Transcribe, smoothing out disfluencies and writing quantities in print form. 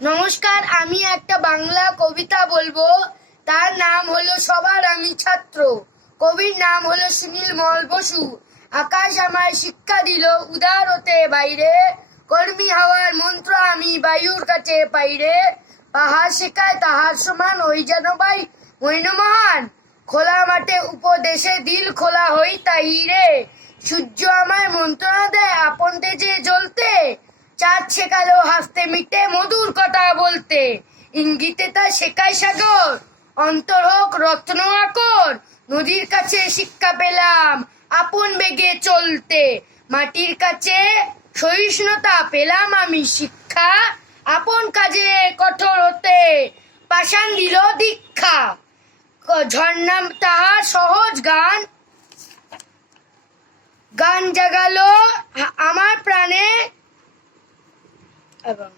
নমস্কার, আমি একটা বাংলা কবিতা বলবো। তার নাম হলো সবার আমি ছাত্র। কবির নাম হলো সুনীল মল বসু। আকাশ আমায় শিক্ষা দিল উদার হতে বাইরে, কর্মী হওয়ার মন্ত্র আমি বায়ুর কাছে পাইরে। পাহাড় শেখায় তাহার সমান ওই যেন ভাই মৈন মহান, খোলা মাঠে উপদেশে দিল খোলা হই তাই রে। সূর্য আমায় মন্ত্রণা দেয় আপন তেজে জ্বলতে, চাঁদ শেখালো হাসতে মিটে মধুর কথা বলতে। ইঙ্গিতে তা শেখায় সাগর, অন্তর হোক রত্ন আকর। নদীর কাছে শিক্ষা পেলাম আপন বেগে চলতে, মাটির কাছে সহিষ্ণুতা পেলাম আমি শিক্ষা। আপন কাজে কঠোর হতে পাষাণ দিল দীক্ষা। ঝর্ণা তাহার সহজ গান, গান জাগালো আমার প্রাণে। এবং